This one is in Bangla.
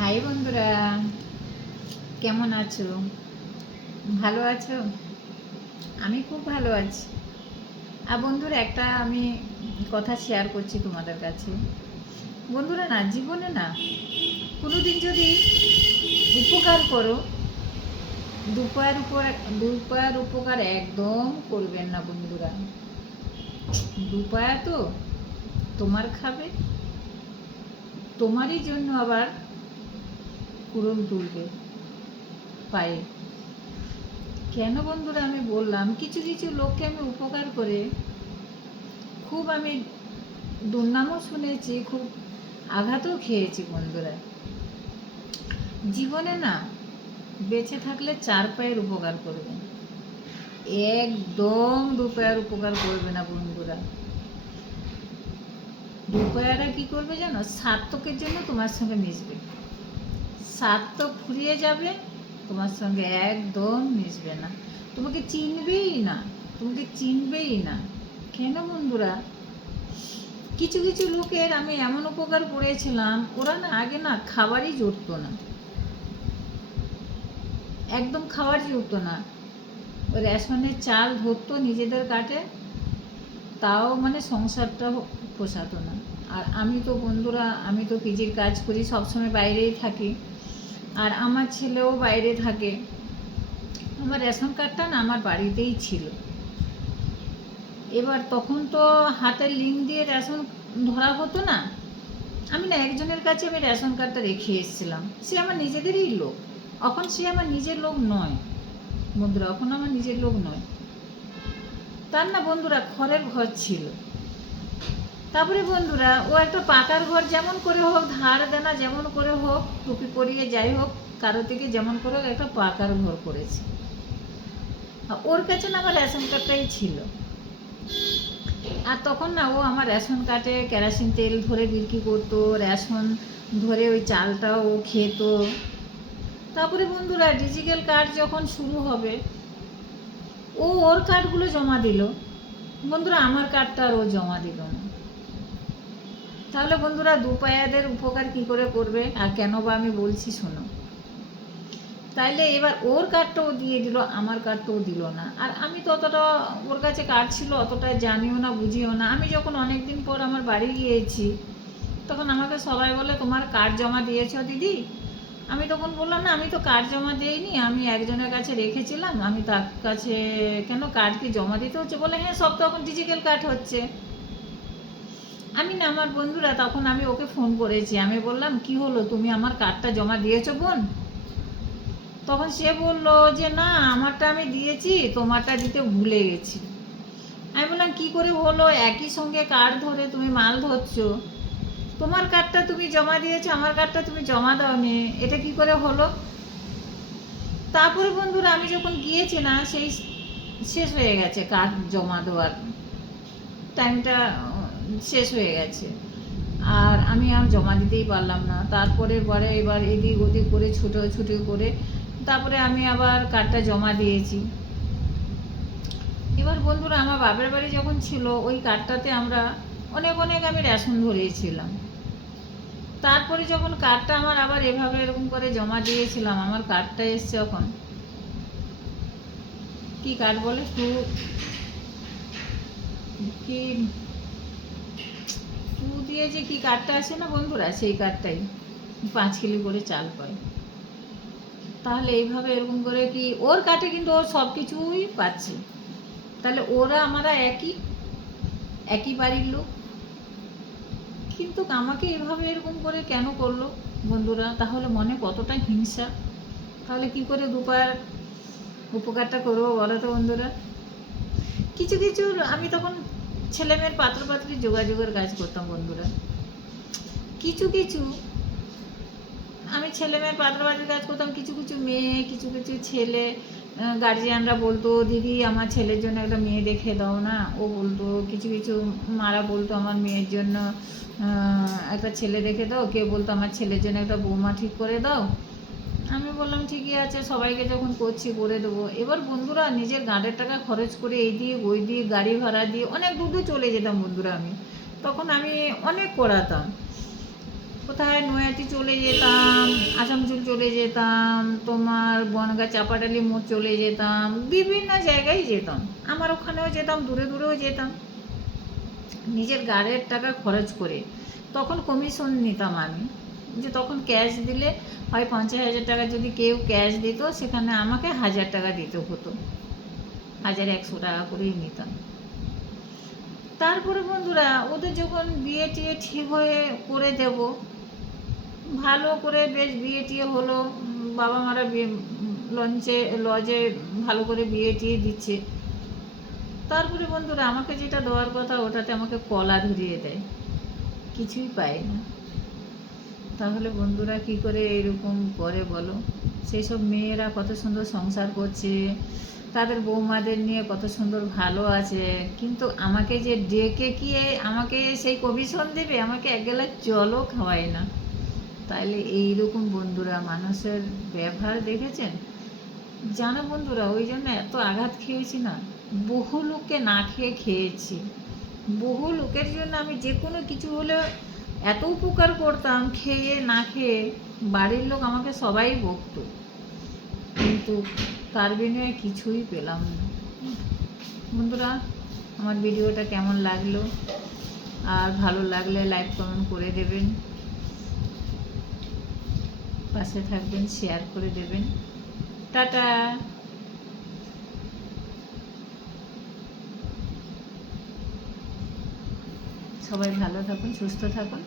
হাই বন্ধুরা, কেমন আছো? ভালো আছো? আমি খুব ভালো আছি। আর বন্ধুরা, একটা আমি কথা শেয়ার করছি তোমাদের কাছে। বন্ধুরা, না জীবনে না কোনোদিন যদি উপকার করো, দুপায়ের উপকার একদম করবেন না বন্ধুরা। দুপায়া তো তোমার খাবে, তোমারই জন্য আবার কুড়ুল তুলবে পায়ে। কেন বন্ধুরা আমি বললাম, কিছু কিছু লোককে আমি উপকার করে খুব আমি দুর্নামও শুনেছি, খুব আঘাতও খেয়েছি বন্ধুরা। জীবনে না বেঁচে থাকলে চার পায়ের উপকার করবে, একদম দু পায়ের উপকার করবে না বন্ধুরা। দু পায়েরা কি করবে জানো? সার্থকের জন্য তোমার সঙ্গে মিশবে, সার্থক ফুরিয়ে যাবে, তোমার সঙ্গে একদম মিশবে না, তোমাকে চিনবেই না, তোমাকে চিনবেই না। কেন বন্ধুরা? কিছু কিছু লোকের আমি এমন উপকার করেছিলাম, ওরা না আগে না খাবারই জুটতো না, একদম খাবার জুটতো না। ওই রেশনের চাল ধরতো নিজেদের কাটে, তাও মানে সংসারটা পোষাতো না। আর আমি তো বন্ধুরা, আমি তো পিজির কাজ করি, সবসময় বাইরেই থাকি, আর আমার ছেলেও বাইরে থাকে। আমার রেশন কার্ডটা না আমার বাড়িতেই ছিল। এবার তখন তো হাতের লিঙ্ক দিয়ে রেশন ধরা হতো না। আমি না একজনের কাছে আমি রেশন কার্ডটা রেখে এসেছিলাম, সে আমার নিজেদেরই লোক। এখন সে আমার নিজের লোক নয় বন্ধুরা, এখন আমার নিজের লোক নয়। তার না বন্ধুরা খড়ের ঘর ছিল। তারপরে বন্ধুরা ও একটা পাকার ঘর যেমন করে হোক, ধার দেনা যেমন করে হোক, টুপি পরিয়ে যাই হোক, কারো থেকে যেমন করে হোক একটা পাকার ঘর করেছে। ওর কাছে না আমার রেশন কার্ডটাই ছিল। আর তখন না ও আমার রেশন কার্ডে কেরোসিন তেল ধরে বিক্রি করতো, রেশন ধরে ওই চালটাও ও খেত। তারপরে বন্ধুরা ডিজিটাল কার্ড যখন শুরু হবে, ও ওর কার্ডগুলো জমা দিল বন্ধুরা, আমার কার্ডটা আর ও জমা দিল না। তাহলে বন্ধুরা দুপায়াদের উপকার কি করে করবে? আর কেন বা আমি বলছি শোনো। তাইলে এবার ওর কার্ডটা ও দিয়ে দিল, আমার কার্ডটা ও দিল না। আর আমি তো অতটা, ওর কাছে কার্ড ছিল অতটা জানিও না, বুঝিও না। আমি যখন অনেক দিন পর আমার বাড়ি গিয়েছি, তখন আমাকে সবাই বলে তোমার কার্ড জমা দিয়েছ দিদি? আমি তখন বললাম না, আমি তো কার্ড জমা দিইনি, আমি একজনের কাছে রেখেছিলাম, আমি তার কাছে কেন কার্ড কি জমা দিতে হচ্ছে? বলে হ্যাঁ, সব তো এখন ডিজিটাল কার্ড হচ্ছে। আমি না, আমার বন্ধুরা, তখন আমি ওকে ফোন করেছি, আমি বললাম কি হলো, তুমি আমার কার্ডটা জমা দিয়েছো বোন? তখন সে বলল যে না, আমারটা আমি দিয়েছি, তোমারটা দিতে ভুলে গেছি। আমি বললাম কি করে হলো, একই সঙ্গে কার্ড ধরে তুমি মাল ধরছো, তোমার কার্ডটা তুমি জমা দিয়েছো, আমার কার্ডটা তুমি জমা দাওনি, এটা কি করে হলো? তারপরে বন্ধুরা আমি যখন গিয়েছি না, সেই শেষ হয়ে গেছে, কার্ড জমা দেওয়ার টাইমটা শেষ হয়ে গেছে। আর আমি আর জমা দিতেই পারলাম না। তারপরের পরে এবার এদিক ওদিক করে ছুটো করে তারপরে আমি আবার কার্ডটা জমা দিয়েছি। এবার বন্ধুরা আমার বাপের বাড়ি যখন ছিল, ওই কার্ডটাতে আমরা অনেক অনেক আমি রেশন ধরিয়েছিলাম। তারপরে যখন কার্ডটা আমার আবার এভাবে এরকম করে জমা দিয়েছিলাম, আমার কার্ডটা এসছে এখন কি কার্ড বলে, কি দিয়ে যে কি কার্ডটা আসে না বন্ধুরা, সেই কার্ডটাই 5 কিলো করে চাল পায়। তাহলে এইভাবে এরকম করে কি ওর কাটে, কিন্তু ওর সব কিছুই পাচ্ছে। তাহলে ওরা আমরা একই একই বাড়ির লোক, কিন্তু আমাকে এভাবে এরকম করে কেন করলো বন্ধুরা? তাহলে মনে কতটা হিংসা। তাহলে কি করে দুপার উপকারটা করবো বলো তো বন্ধুরা? কিছু কিছু আমি তখন ছেলেমেয়ের পাত্রপাত্রী যোগাযোগের কাজ করতাম বন্ধুরা। কিছু কিছু আমি ছেলেমেয়ের পাত্রপাত্রীর কাজ করতাম, কিছু কিছু মেয়ে, কিছু কিছু ছেলে, গার্জিয়ানরা বলতো দিদি আমার ছেলের জন্য একটা মেয়ে দেখে দাও না। ও বলতো, কিছু কিছু মারা বলতো আমার মেয়ের জন্য একটা ছেলে দেখে দাও, কেউ বলতো আমার ছেলের জন্য একটা বৌমা ঠিক করে দাও। আমি বললাম ঠিকই আছে, সবাইকে যখন করছি করে দেবো। এবার বন্ধুরা নিজের গাঁটের টাকা খরচ করে এই দিয়ে ওই দিয়ে গাড়ি ভাড়া দিয়ে অনেক দূর চলে যেতাম বন্ধুরা। আমি তখন আমি অনেক করাতাম। কোথায় নৈহাটি চলে যেতাম, আসানসোল চলে যেতাম, তোমার বনগাঁ চাপাডালি মোড় চলে যেতাম, বিভিন্ন জায়গায় যেতাম। আমার ওখানেও যেতাম, দূরে দূরেও যেতাম, নিজের গাড়ির টাকা খরচ করে। তখন কমিশন নিতাম আমি, যে তখন ক্যাশ দিলে হয় 50,000 টাকা যদি কেউ ক্যাশ দিত, সেখানে আমাকে 1,000 টাকা দিতে হতো, 1,100 টাকা করেই নিতাম। তারপরে বন্ধুরা ওদের যখন বিয়ে টিয়ে ঠিক হয়ে করে দেব, ভালো করে বেশ বিয়ে টিয়ে হলো, বাবা মারা লজে ভালো করে বিয়ে টিয়ে দিচ্ছে। তারপরে বন্ধুরা আমাকে যেটা দেওয়ার কথা ওটাতে আমাকে কলা ধরিয়ে দেয়, কিছুই পাই না। তাহলে বন্ধুরা কি করে এরকম করে বলো? সেই সব মেয়েরা কত সুন্দর সংসার করছে, তাদের বৌমাদের নিয়ে কত সুন্দর ভালো আছে, কিন্তু আমাকে যে ডেকে গিয়ে আমাকে সেই কমিশন দেবে, আমাকে এক গ্লাস জলও খাওয়ায় না। তাইলে এইরকম বন্ধুরা মানুষের ব্যবহার দেখেছেন? জানো বন্ধুরা, ওই জন্য এত আঘাত খেয়েছি না, বহু লোককে না খেয়ে খেয়েছি, বহু লোকের জন্য আমি যে কোনো কিছু হলে এত উপকার করতাম, খেয়ে না খেয়ে বাড়ির লোক আমাকে সবাই বকতো, কিন্তু তার বিনিময়ে কিছুই পেলাম না। বন্ধুরা আমার ভিডিওটা কেমন লাগলো, আর ভালো লাগলে লাইক কমেন্ট করে দেবেন, পাশে থাকবেন, শেয়ার করে দেবেন। টাটা। সবাই ভালো থাকুন, সুস্থ থাকুন।